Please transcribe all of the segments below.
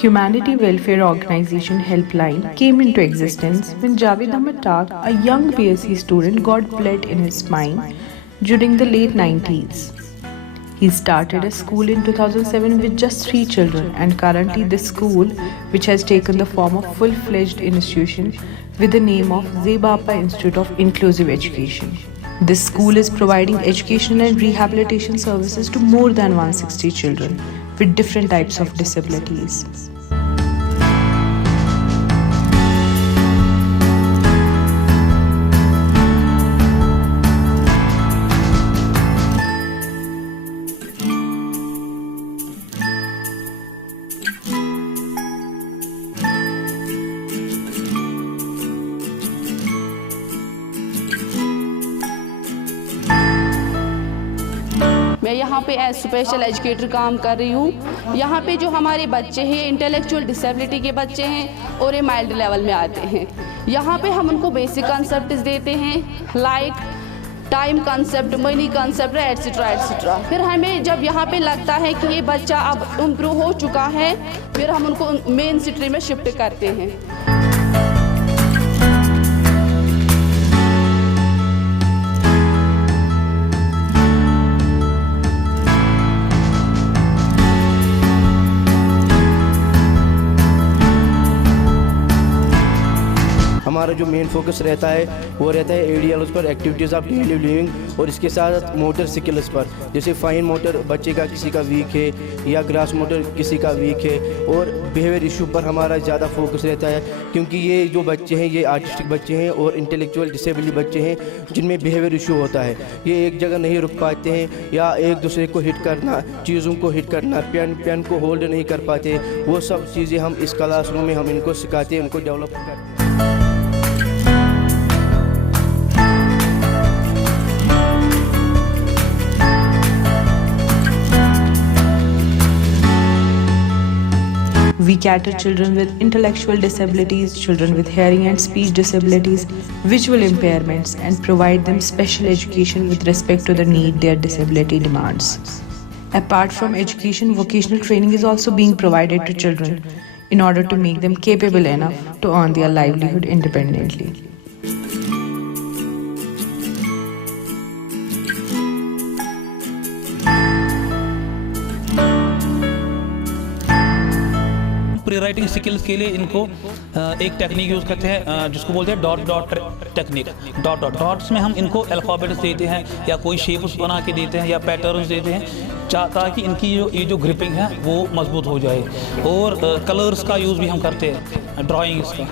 Humanity welfare organization Helpline came into existence when Javed Ahmed Tak, a young BSc student, got bled in his spine during the late 90s. He started a school in 2007 with just 3 children, and currently this school, which has taken the form of full-fledged institution with the name of Zebapa Institute of Inclusive Education. This school is providing educational and rehabilitation services to more than 160 children with different types of disabilities. मैं यहाँ पे as special educator काम कर रही हूँ। यहाँ पे जो हमारे बच्चे हैं इंटेलेक्चुअल डिसेबिलिटी के बच्चे हैं और ये माइल्ड लेवल में आते हैं। यहाँ पे हम उनको बेसिक कॉन्सेप्ट देते हैं like time concept, money concept, etcetera etcetera. फिर हमें जब यहाँ पे लगता है कि ये बच्चा अब इम्प्रूव हो चुका है, फिर हम उनको मेन स्ट्रीम में शिफ्ट करते हैं। हमारा जो मेन फोकस रहता है वो रहता है ADLs पर, एक्टिविटीज़ ऑफ डेली लिविंग, और इसके साथ मोटर स्किल्स पर, जैसे फाइन मोटर बच्चे का किसी का वीक है या ग्रास मोटर किसी का वीक है, और बिहेवियर इशू पर हमारा ज़्यादा फोकस रहता है, क्योंकि ये जो बच्चे हैं ये आर्टिस्टिक बच्चे हैं और इंटेलेक्चुअल डिसेबिलिटी बच्चे हैं जिनमें बिहेवियर इशू होता है। ये एक जगह नहीं रुक पाते हैं या एक दूसरे को हिट करना, चीज़ों को हिट करना, पेन को होल्ड नहीं कर पाते। वो सब चीज़ें हम इस क्लासरूम में हम इनको सिखाते हैं, उनको डेवलप करते हैं। We cater children with intellectual disabilities, children with hearing and speech disabilities, visual impairments, and provide them special education with respect to the need their disability demands. Apart from education, vocational training is also being provided to children in order to make them capable enough to earn their livelihood independently. Pre writing skills के लिए इनको एक technique use करते हैं जिसको बोलते हैं dot dot technique. Dots में हम इनको अल्फ़ाबेट्स देते हैं या कोई शेप्स बना के देते हैं या पैटर्न्स देते हैं ताकि इनकी जो ग्रिपिंग है वो मजबूत हो जाए। और कलर्स का यूज़ भी हम करते हैं ड्राइंग्स का।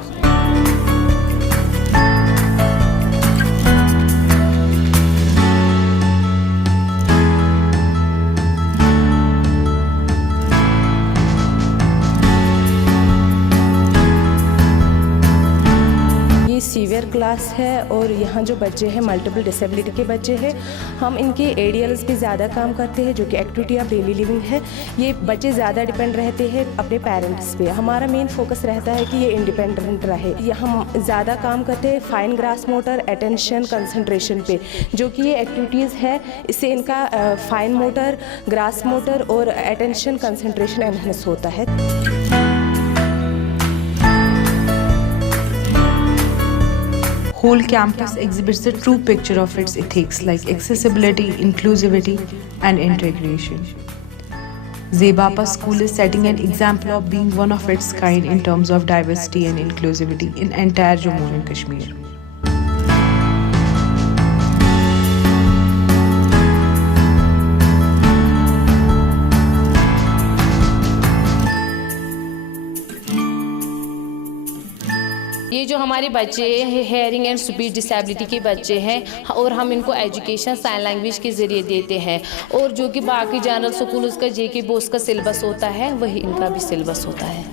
सीवियर क्लास है और यहाँ जो बच्चे हैं मल्टीपल डिसेबिलिटी के बच्चे हैं, हम इनके ADLs पे ज़्यादा काम करते हैं जो कि एक्टिविटी ऑफ डेली लिविंग है। ये बच्चे ज़्यादा डिपेंड रहते हैं अपने पेरेंट्स पे। हमारा मेन फोकस रहता है कि ये इंडिपेंडेंट रहे। ये हम ज़्यादा काम करते हैं fine grass motor, attention, concentration पे, जो कि ये एक्टिविटीज़ है। इससे इनका फाइन मोटर, ग्रास मोटर और अटेंशन, कंसंट्रेशन एनहांस होता है। Whole campus exhibits the true picture of its ethics like accessibility, inclusivity, and integration. Zebapa School is setting an example of being one of its kind in terms of diversity and inclusivity in entire Jammu and Kashmir. ये जो हमारे बच्चे hearing and speech disability के बच्चे हैं और हम इनको एजुकेशन साइन लैंग्वेज के ज़रिए देते हैं, और जो कि बाकी जनरल स्कूल का JK बोस का सिलेबस होता है वही इनका भी सिलेबस होता है।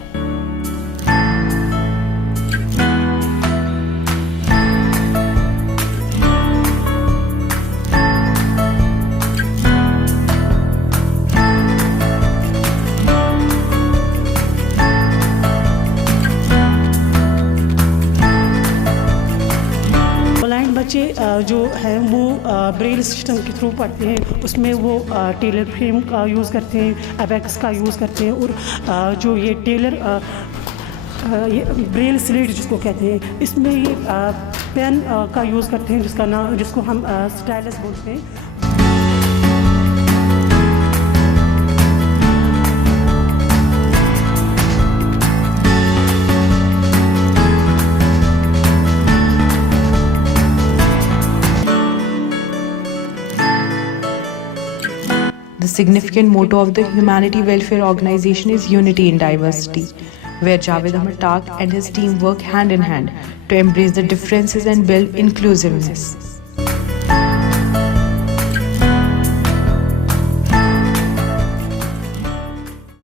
बच्चे जो है वो ब्रेल सिस्टम के थ्रू पढ़ते हैं। उसमें वो टेलर फ्रेम का यूज़ करते हैं, एबैकस का यूज़ करते हैं, और जो ये टेलर ये ब्रेल स्लेट जिसको कहते हैं, इसमें ये पेन का यूज़ करते हैं, जिसको हम स्टाइलस बोलते हैं। The significant motto of the Humanity Welfare Organization is Unity in Diversity, where Javed Ahmed Tak and his team work hand in hand to embrace the differences and build inclusiveness.